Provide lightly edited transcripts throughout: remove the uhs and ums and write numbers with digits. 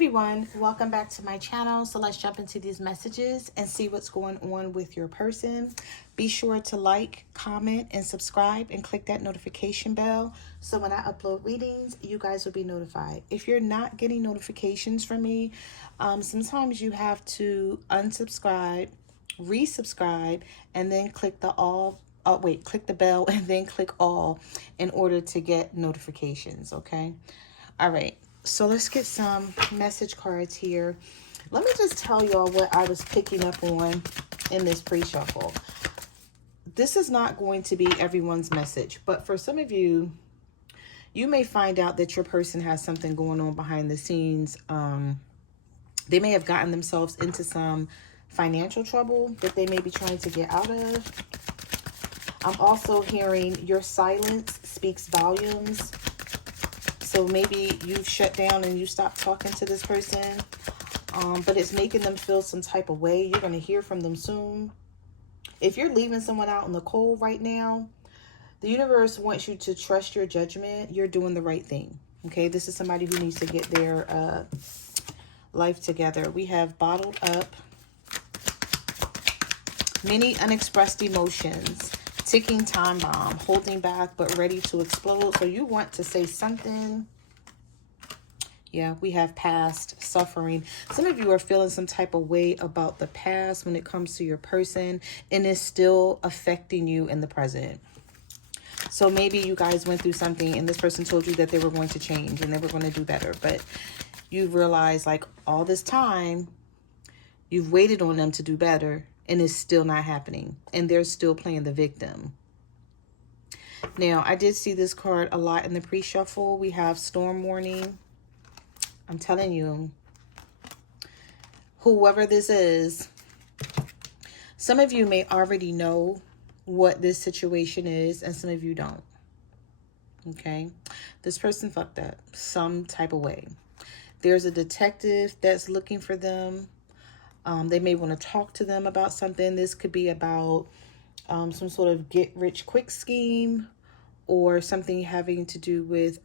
everyone, welcome back to my channel. So let's jump into these messages and see what's going on with your person. Be sure to like, comment, and subscribe and click that notification bell so when I upload readings, you guys will be notified. If you're not getting notifications from me, sometimes you have to unsubscribe, resubscribe, and then click the click the bell and then click all in order to get notifications, okay? All right. So let's get some message cards here. Let me just tell y'all what I was picking up on in this pre-shuffle. This is not going to be everyone's message, but for some of you, you may find out that your person has something going on behind the scenes. They may have gotten themselves into some financial trouble that they may be trying to get out of. I'm also hearing your silence speaks volumes. So maybe you've shut down and you stopped talking to this person, but it's making them feel some type of way. You're going to hear from them soon. If you're leaving someone out in the cold right now, the universe wants you to trust your judgment. You're doing the right thing. Okay, this is somebody who needs to get their life together. We have bottled up, many unexpressed emotions, ticking time bomb, holding back but ready to explode. So you want to say something. Yeah, we have past suffering. Some of you are feeling some type of way about the past when it comes to your person, and it's still affecting you in the present. So maybe you guys went through something and this person told you that they were going to change and they were going to do better, but you realize like all this time you've waited on them to do better and it's still not happening, and they're still playing the victim. Now, I did see this card a lot in the pre-shuffle. We have storm warning. I'm telling you, whoever this is, some of you may already know what this situation is and some of you don't. Okay? This person fucked up some type of way. There's a detective that's looking for them. They may want to talk to them about something. This could be about some sort of get-rich-quick scheme or something having to do with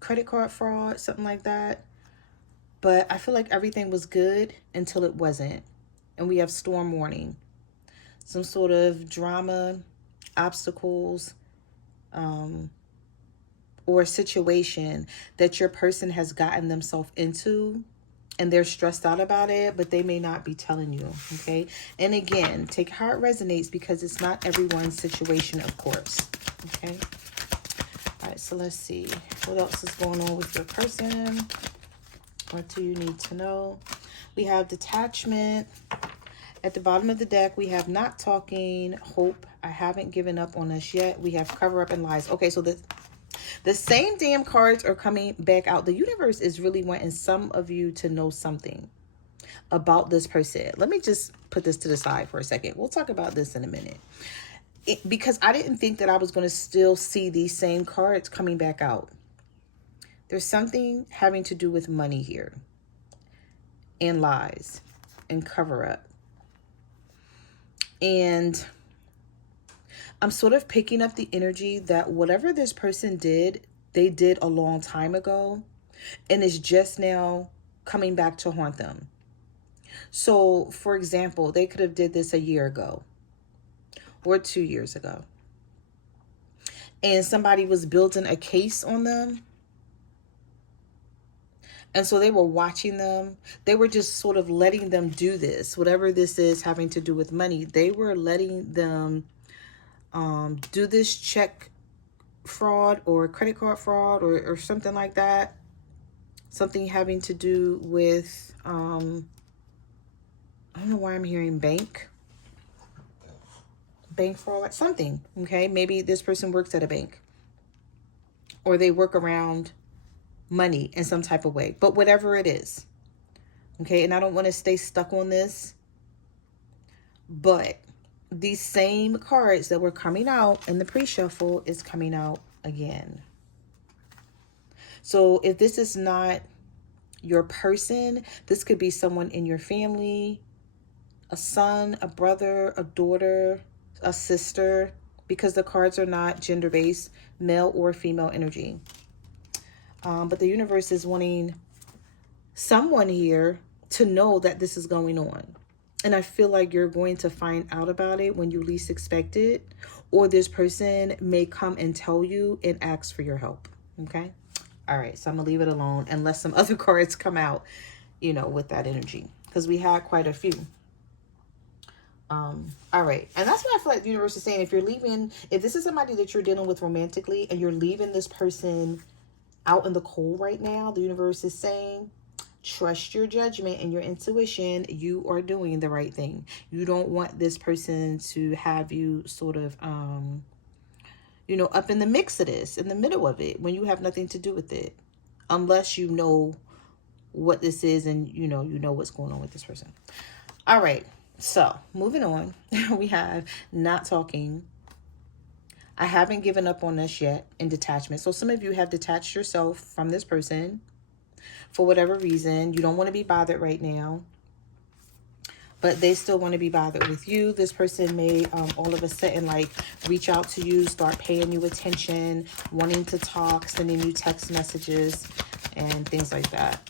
credit card fraud, something like that. But I feel like everything was good until it wasn't. And we have storm warning. Some sort of drama, obstacles, or a situation that your person has gotten themselves into. And they're stressed out about it, but they may not be telling you, okay? And again, take how it resonates because it's not everyone's situation, of course, okay? All right, so let's see. What else is going on with your person? What do you need to know? We have detachment. At the bottom of the deck, we have not talking, hope, I haven't given up on us yet. We have cover up and lies. Okay, so the same damn cards are coming back out. The universe is really wanting some of you to know something about this person. Let me just put this to the side for a second. We'll talk about this in a minute. Because I didn't think that I was going to still see these same cards coming back out. There's something having to do with money here. And lies. And cover up. And I'm sort of picking up the energy that whatever this person did, they did a long time ago. And it's just now coming back to haunt them. So, for example, they could have did this a year ago. Or 2 years ago. And somebody was building a case on them. And so they were watching them. They were just sort of letting them do this. Whatever this is having to do with money. They were letting them do this check fraud or credit card fraud or something like that. Something having to do with, I don't know why I'm hearing bank fraud, something, okay? Maybe this person works at a bank or they work around money in some type of way, but whatever it is, okay? And I don't want to stay stuck on this, but these same cards that were coming out in the pre-shuffle is coming out again. So if this is not your person, this could be someone in your family, a son, a brother, a daughter, a sister, because the cards are not gender-based, male or female energy. But the universe is wanting someone here to know that this is going on. And I feel like you're going to find out about it when you least expect it, or this person may come and tell you and ask for your help. Okay. All right. So I'm gonna leave it alone unless some other cards come out, you know, with that energy, because we had quite a few. All right. And that's what I feel like the universe is saying. If you're leaving, if this is somebody that you're dealing with romantically and you're leaving this person out in the cold right now, the universe is saying, trust your judgment and your intuition. You are doing the right thing. You don't want this person to have you sort of, you know, up in the mix of this, in the middle of it, when you have nothing to do with it, unless you know what this is and you know what's going on with this person. All right. So moving on, we have not talking. I haven't given up on us yet in detachment. So some of you have detached yourself from this person for whatever reason. You don't want to be bothered right now, but they still want to be bothered with you. This person may all of a sudden like reach out to you, start paying you attention, wanting to talk, sending you text messages and things like that.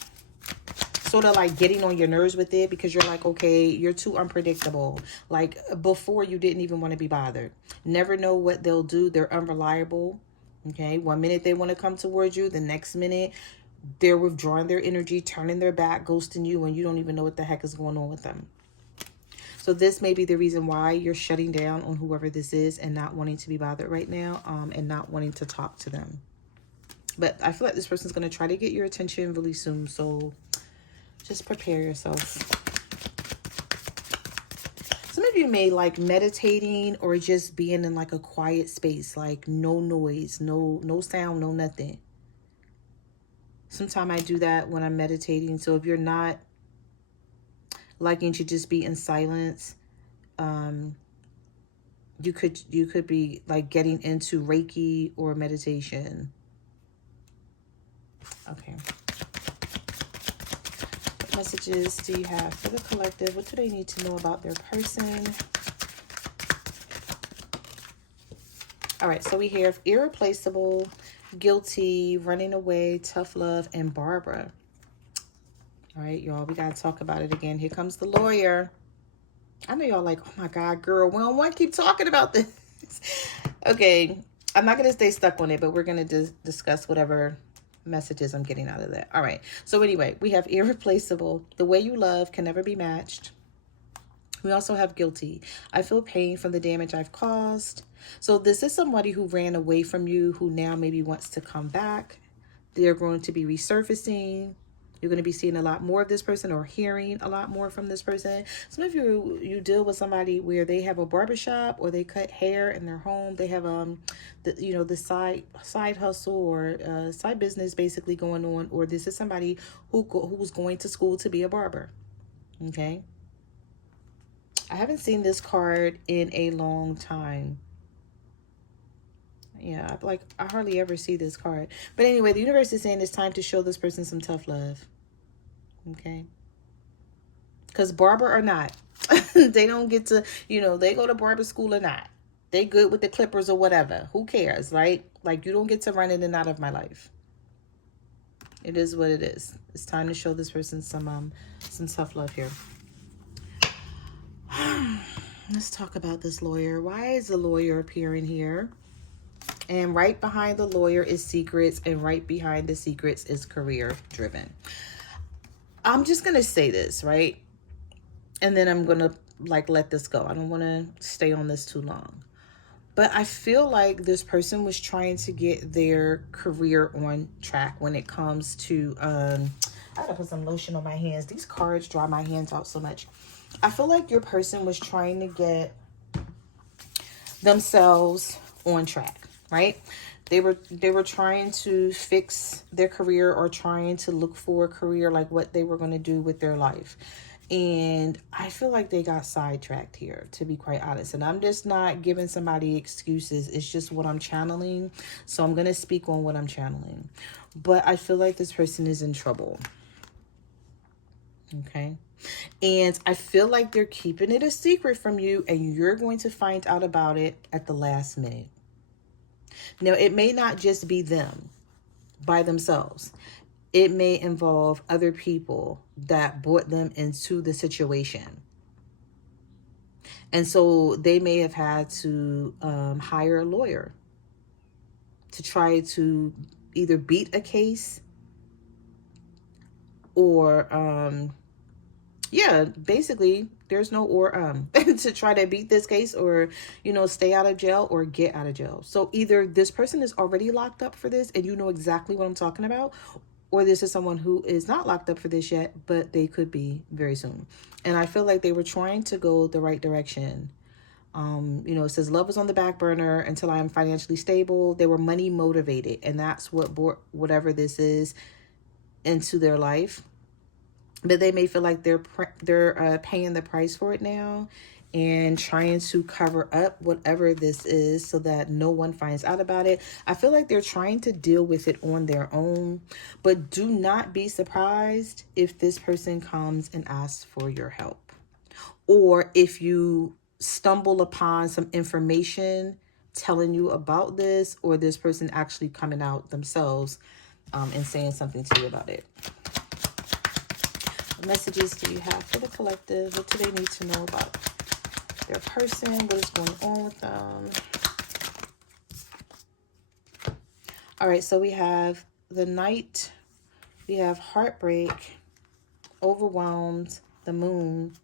Sort of like getting on your nerves with it because you're like, okay, you're too unpredictable. Like before, you didn't even want to be bothered. Never know what they'll do. They're unreliable. Okay. 1 minute they want to come towards you. The next minute they're withdrawing their energy, turning their back, ghosting you, and you don't even know what the heck is going on with them. So this may be the reason why you're shutting down on whoever this is and not wanting to be bothered right now, and not wanting to talk to them. But I feel like this person's going to try to get your attention really soon. So just prepare yourself. Some of you may like meditating or just being in like a quiet space, like no noise, no sound, no nothing. Sometimes I do that when I'm meditating. So if you're not liking to just be in silence, you could be like getting into Reiki or meditation. Okay. Messages do you have for the collective? What do they need to know about their person? All right, so we have irreplaceable, guilty, running away, tough love, and Barbara. All right, y'all, we got to talk about it again. Here comes the lawyer. I know y'all like, oh my God, girl, we don't want to keep talking about this. Okay, I'm not going to stay stuck on it, but we're going to discuss whatever messages I'm getting out of that. All right. So anyway, we have irreplaceable. The way you love can never be matched. We also have guilty. I feel pain from the damage I've caused. So this is somebody who ran away from you, who now maybe wants to come back. They're going to be resurfacing. You're going to be seeing a lot more of this person or hearing a lot more from this person. Some of you deal with somebody where they have a barbershop or they cut hair in their home. They have the side hustle or side business basically going on, or this is somebody who's going to school to be a barber. Okay. I haven't seen this card in a long time. Yeah, like I hardly ever see this card. But anyway, the universe is saying it's time to show this person some tough love. Okay. Because barber or not, they don't get to, they go to barber school or not. They good with the clippers or whatever. Who cares, right? Like you don't get to run in and out of my life. It is what it is. It's time to show this person some tough love here. Let's talk about this lawyer. Why is the lawyer appearing here? And right behind the lawyer is secrets, and right behind the secrets is career driven. I'm just going to say this, right? And then I'm going to let this go. I don't want to stay on this too long. But I feel like this person was trying to get their career on track when it comes to, I gotta put some lotion on my hands. These cards dry my hands out so much. I feel like your person was trying to get themselves on track, right? They were trying to fix their career or trying to look for a career, like what they were going to do with their life. And I feel like they got sidetracked here, to be quite honest. And I'm just not giving somebody excuses. It's just what I'm channeling. So I'm going to speak on what I'm channeling. But I feel like this person is in trouble. Okay. And I feel like they're keeping it a secret from you, and you're going to find out about it at the last minute. Now, it may not just be them by themselves. it may involve other people that brought them into the situation. And so they may have had to hire a lawyer to try to either beat a case or yeah, basically there's no or to try to beat this case, or stay out of jail or get out of jail. So either this person is already locked up for this and you know exactly what I'm talking about, or this is someone who is not locked up for this yet, but they could be very soon. And I feel like they were trying to go the right direction. It says love was on the back burner until I am financially stable. They were money motivated, and that's what brought whatever this is into their life. But they may feel like they're paying the price for it now and trying to cover up whatever this is so that no one finds out about it. I feel like they're trying to deal with it on their own, but do not be surprised if this person comes and asks for your help, or if you stumble upon some information telling you about this, or this person actually coming out themselves and saying something to you about it. What messages do you have for the collective? What do they need to know about their person? What is going on with them? All right, so we have the Knight, we have heartbreak, overwhelmed, the Moon.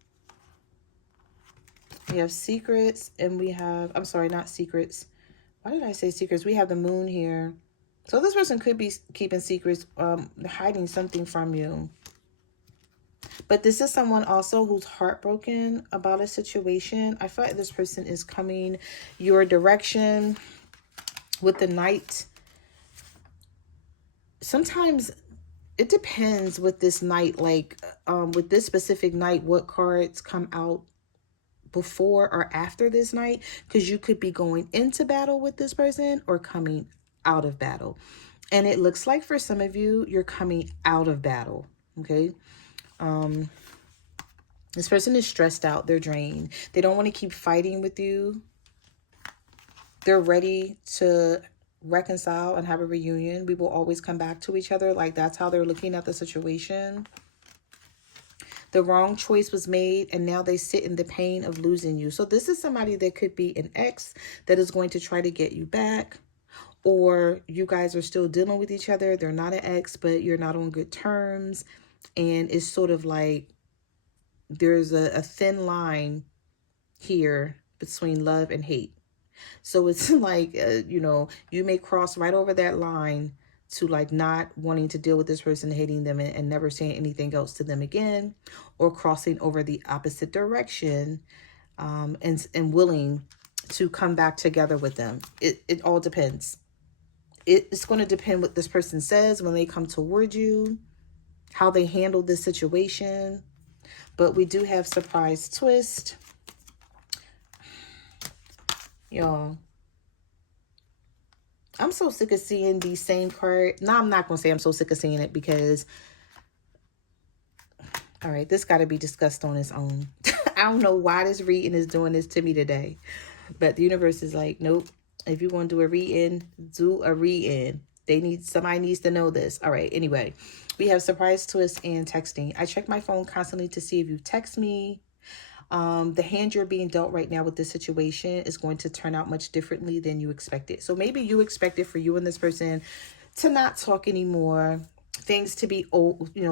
We have secrets, and we have, I'm sorry, not secrets. Why did I say secrets? We have the Moon here. So this person could be keeping secrets, hiding something from you. But this is someone also who's heartbroken about a situation. I feel like this person is coming your direction with the Knight. Sometimes it depends with this Knight, like with this specific Knight, what cards come out before or after this Knight, because you could be going into battle with this person or coming out of battle. And it looks like for some of you, you're coming out of battle. Okay. This person is stressed out. They're drained. They don't want to keep fighting with you. They're ready to reconcile and have a reunion. We will always come back to each other. Like, that's how they're looking at the situation. The wrong choice was made, and now they sit in the pain of losing you. So this is somebody that could be an ex that is going to try to get you back, or you guys are still dealing with each other. They're not an ex, but you're not on good terms. And it's sort of like there's a thin line here between love and hate. So it's like, you may cross right over that line to like not wanting to deal with this person, hating them, and never saying anything else to them again, or crossing over the opposite direction and willing to come back together with them. It all depends. It's going to depend what this person says when they come toward you, how they handle this situation. But we do have surprise twist. Y'all, I'm so sick of seeing these same cards. No, I'm not going to say I'm so sick of seeing it, because, all right, this got to be discussed on its own. I don't know why this reading is doing this to me today, but the universe is like, nope. If you want to do a read-in, do a read-in. Somebody needs to know this. All right, anyway, we have surprise twist and texting. I check my phone constantly to see if you text me. The hand you're being dealt right now with this situation is going to turn out much differently than you expected. So maybe you expected for you and this person to not talk anymore, things to be,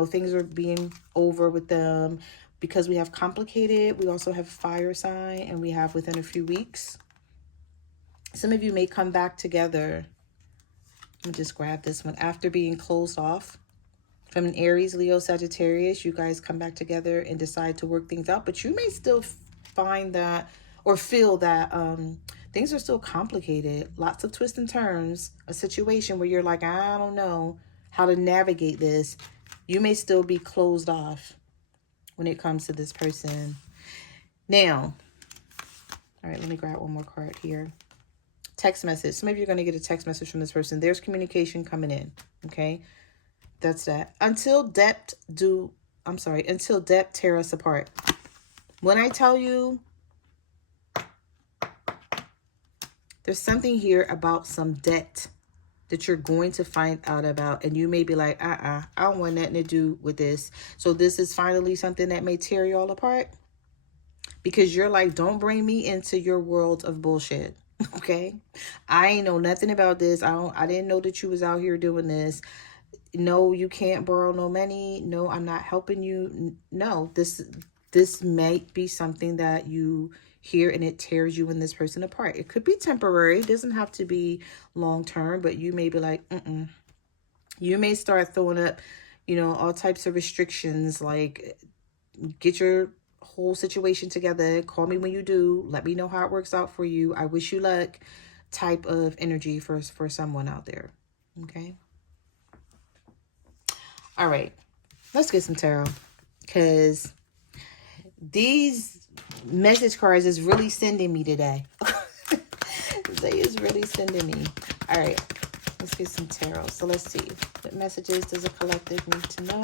things are being over with them, because we have complicated. We also have fire sign, and we have within a few weeks. Some of you may come back together. Let me just grab this one. After being closed off from an Aries, Leo, Sagittarius, you guys come back together and decide to work things out. But you may still find that, or feel that things are still complicated. Lots of twists and turns. A situation where you're like, I don't know how to navigate this. You may still be closed off when it comes to this person. Now, all right, let me grab one more card here. Text message. Some of you are going to get a text message from this person. There's communication coming in. Okay. That's that. Until death tear us apart. When I tell you, there's something here about some debt that you're going to find out about. And you may be like, I don't want nothing to do with this. So this is finally something that may tear you all apart. Because you're like, don't bring me into your world of bullshit. Okay? I ain't know nothing about this. I didn't know that you was out here doing this. No, you can't borrow no money. No, I'm not helping you. No, this might be something that you hear and it tears you and this person apart. It could be temporary. It doesn't have to be long term, but you may be like, You may start throwing up, all types of restrictions, like get your whole situation together. Call me when you do. Let me know how it works out for you. I wish you luck type of energy for someone out there. Okay. All right. Let's get some tarot. Because these message cards is really sending me today. They is really sending me. All right. Let's get some tarot. So let's see. What messages does a collective need to know?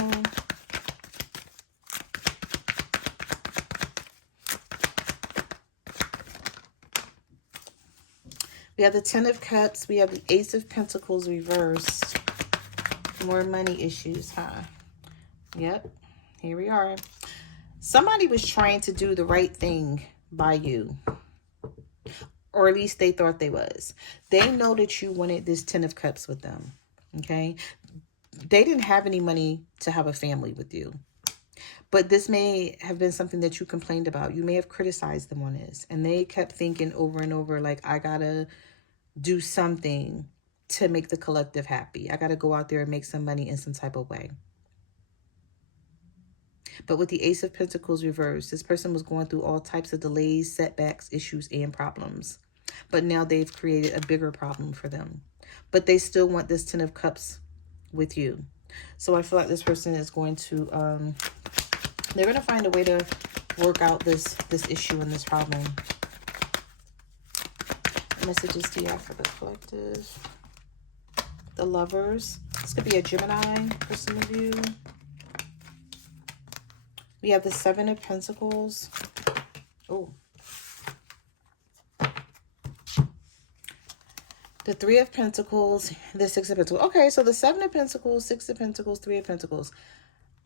We have the Ten of Cups. We have the Ace of Pentacles reversed. More money issues, huh? Yep. Here we are. Somebody was trying to do the right thing by you. Or at least they thought they was. They know that you wanted this Ten of Cups with them. Okay? They didn't have any money to have a family with you. But this may have been something that you complained about. You may have criticized them on this. And they kept thinking over and over, like, I gotta do something to make the collective happy. I gotta go out there and make some money in some type of way. But with the Ace of Pentacles reversed, this person was going through all types of delays, setbacks, issues, and problems. But now they've created a bigger problem for them. But they still want this Ten of Cups with you. So I feel like this person is going to, they're going to find a way to work out this issue and this problem. Messages to you for the collective. The Lovers. This could be a Gemini for some of you. We have the Seven of Pentacles. Oh. The Three of Pentacles. The Six of Pentacles. Okay, so the Seven of Pentacles, Six of Pentacles, Three of Pentacles.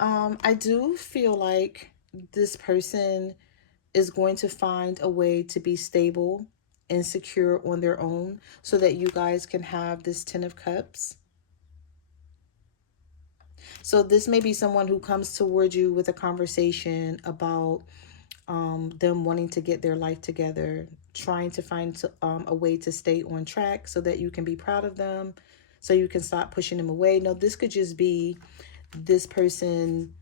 I do feel like this person is going to find a way to be stable and secure on their own so that you guys can have this Ten of Cups. So this may be someone who comes towards you with a conversation about them wanting to get their life together, trying to find a way to stay on track so that you can be proud of them, so you can stop pushing them away. No, this could just be this person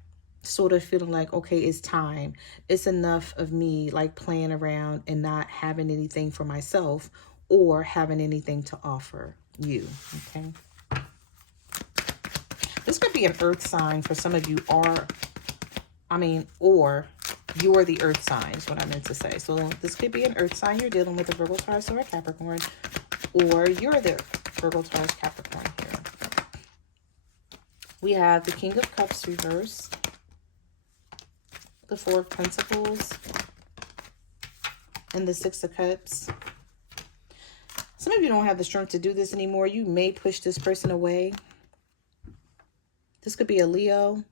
sort of feeling like, okay, it's time. It's enough of me like playing around and not having anything for myself or having anything to offer you. Okay. This could be an earth sign for some of you, or you're the earth sign is what I meant to say. So this could be an earth sign. You're dealing with a Virgo, Taurus, or a Capricorn, or you're the Virgo, Taurus, Capricorn here. We have the King of Cups reversed, the Four of Pentacles, and the Six of Cups. Some of you don't have the strength to do this anymore. You may push this person away. This could be a Leo.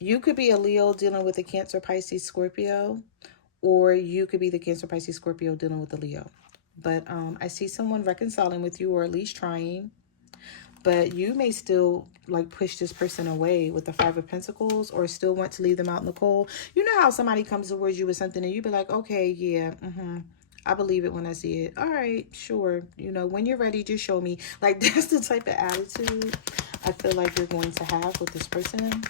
You could be a Leo dealing with a Cancer, Pisces, Scorpio, or you could be the Cancer, Pisces, Scorpio dealing with a Leo. But I see someone reconciling with you, or at least trying. But you may still like push this person away with the Five of Pentacles, or still want to leave them out in the cold. You know how somebody comes towards you with something and you be like, okay, yeah, I believe it when I see it. All right, sure. You know, when you're ready, just show me. Like, that's the type of attitude I feel like you're going to have with this person.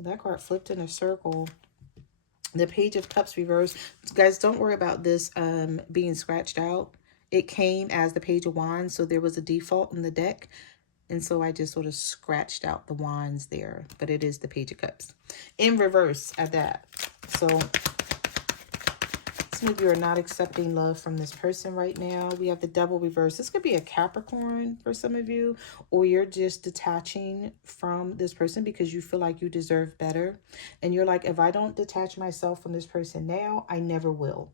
That card flipped in a circle. The Page of Cups reversed. Guys, don't worry about this being scratched out. It came as the Page of Wands, so there was a default in the deck. And so I just sort of scratched out the wands there. But it is the Page of Cups. In reverse at that. So some of you are not accepting love from this person right now. We have the Devil reverse. This could be a Capricorn for some of you, or you're just detaching from this person because you feel like you deserve better. And you're like, if I don't detach myself from this person now, I never will.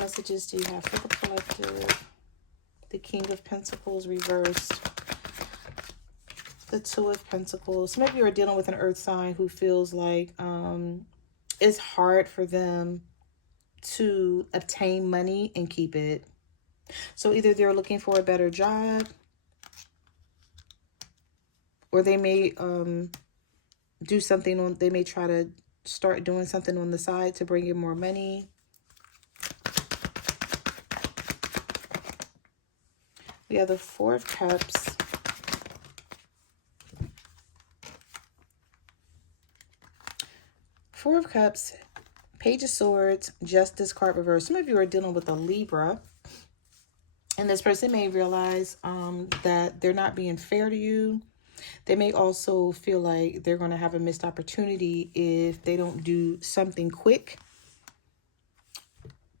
messages do you have for the collective? The King of Pentacles reversed. The Two of Pentacles. Some of you are dealing with an earth sign who feels like it's hard for them to obtain money and keep it. So either they're looking for a better job, or they may do something on, they may try to start doing something on the side to bring in more money. We have the Four of Cups. Four of Cups, Page of Swords, Justice card reverse. Some of you are dealing with a Libra, and this person may realize that they're not being fair to you. They may also feel like they're going to have a missed opportunity if they don't do something quick.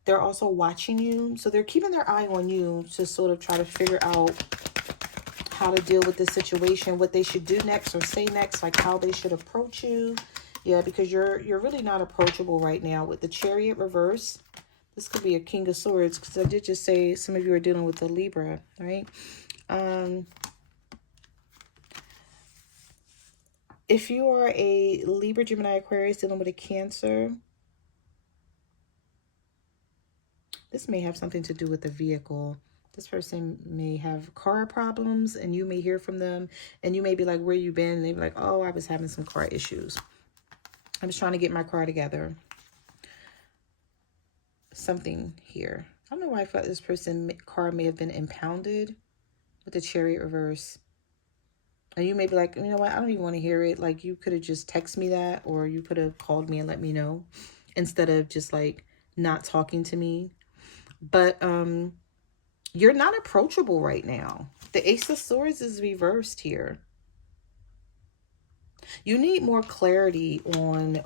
They're also watching you, so they're keeping their eye on you to sort of try to figure out how to deal with this situation, what they should do next or say next, like how they should approach you. Yeah, because you're really not approachable right now with the Chariot reverse. This could be a King of Swords, because I did just say some of you are dealing with a Libra, right? If you are a Libra, Gemini, Aquarius dealing with a Cancer, this may have something to do with the vehicle. This person may have car problems, and you may hear from them, and you may be like, where you been? And they be like, oh, I was having some car issues. I was trying to get my car together. Something here. I don't know why I felt this person's car may have been impounded with the Chariot reverse. And you may be like, you know what? I don't even want to hear it. Like, you could have just texted me that, or you could have called me and let me know instead of just like not talking to me. But you're not approachable right now. The Ace of Swords is reversed here. You need more clarity on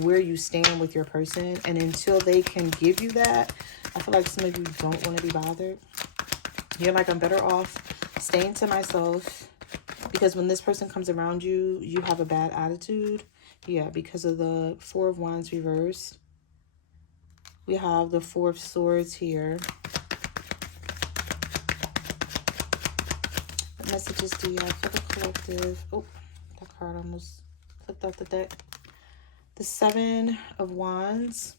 where you stand with your person. And until they can give you that, I feel like some of you don't want to be bothered. You're like, I'm better off staying to myself. Because when this person comes around you, you have a bad attitude. Yeah, because of the Four of Wands reversed. We have the Four of Swords here. What messages do you have for the collective? Oh, that card almost flipped off the deck. The Seven of Wands.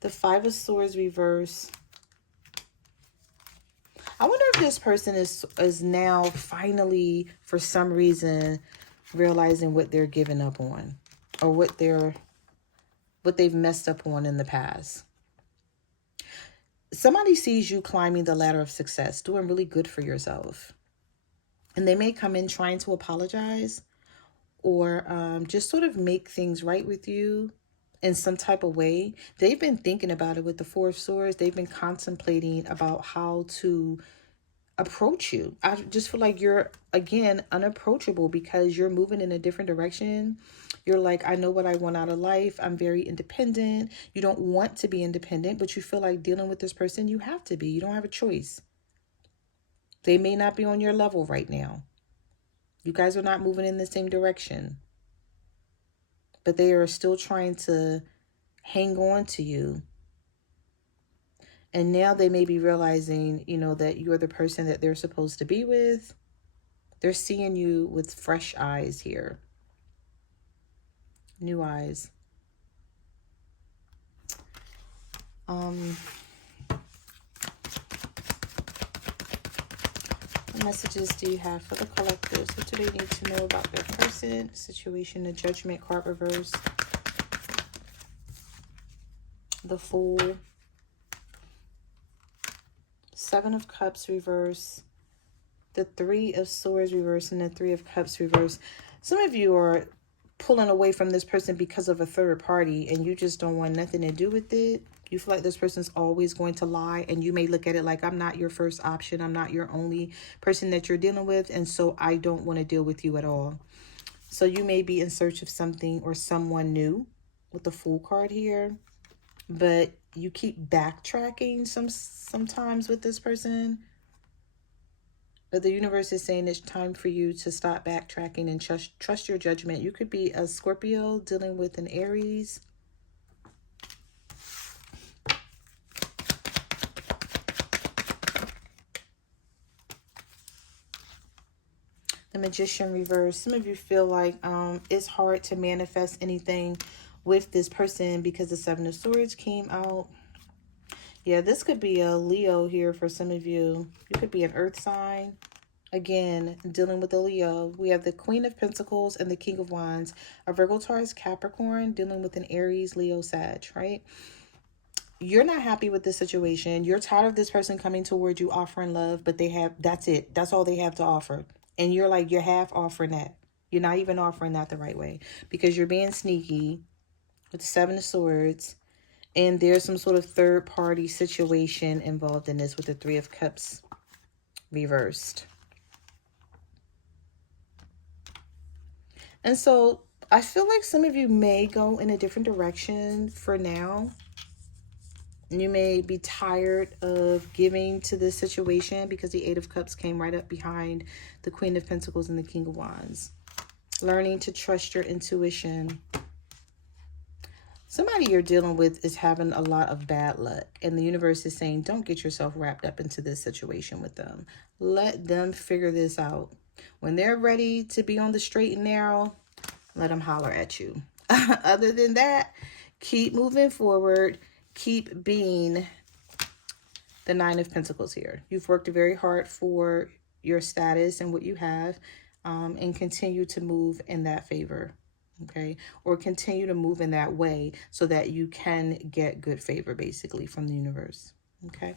The Five of Swords reverse. I wonder if this person is now finally, for some reason, realizing what they're giving up on, or what they've messed up on in the past. Somebody sees you climbing the ladder of success, doing really good for yourself. And they may come in trying to apologize, or just sort of make things right with you in some type of way. They've been thinking about it with the Four of Swords. They've been contemplating about how to approach you. I just feel like you're, again, unapproachable because you're moving in a different direction. You're like, I know what I want out of life. I'm very independent. You don't want to be independent, but you feel like dealing with this person, you have to be. You don't have a choice. They may not be on your level right now. You guys are not moving in the same direction. But they are still trying to hang on to you. And now they may be realizing, you know, that you're the person that they're supposed to be with. They're seeing you with fresh eyes here. New eyes. What messages do you have for the collectives? What do they need to know about their person? Situation, the Judgment card reverse. The Fool. Seven of Cups reverse. The Three of Swords reverse and the Three of Cups reverse. Some of you are pulling away from this person because of a third party, and you just don't want nothing to do with it. You feel like this person's always going to lie, and you may look at it like, I'm not your first option. I'm not your only person that you're dealing with, and so I don't want to deal with you at all. So you may be in search of something or someone new with the Fool card here, but you keep backtracking sometimes with this person. But the universe is saying it's time for you to stop backtracking and trust your judgment. You could be a Scorpio dealing with an Aries. The Magician reverse. Some of you feel like it's hard to manifest anything with this person because the Seven of Swords came out. Yeah, this could be a Leo here for some of you. You could be an earth sign. Again, dealing with the Leo. We have the Queen of Pentacles and the King of Wands. A Virgo, Taurus, Capricorn, dealing with an Aries, Leo, Sag, right? You're not happy with this situation. You're tired of this person coming towards you offering love, but they have, that's it. That's all they have to offer. And you're like, you're half offering that. You're not even offering that the right way because you're being sneaky with the Seven of Swords. And there's some sort of third party situation involved in this with the Three of Cups reversed. And so I feel like some of you may go in a different direction for now. You may be tired of giving to this situation because the Eight of Cups came right up behind the Queen of Pentacles and the King of Wands. Learning to trust your intuition. Somebody you're dealing with is having a lot of bad luck. And the universe is saying, don't get yourself wrapped up into this situation with them. Let them figure this out. When they're ready to be on the straight and narrow, let them holler at you. Other than that, keep moving forward. Keep being the Nine of Pentacles here. You've worked very hard for your status and what you have, and continue to move in that favor, okay? Or continue to move in that way so that you can get good favor, basically, from the universe, okay?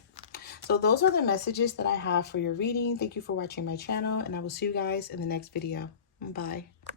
So those are the messages that I have for your reading. Thank you for watching my channel, and I will see you guys in the next video. Bye.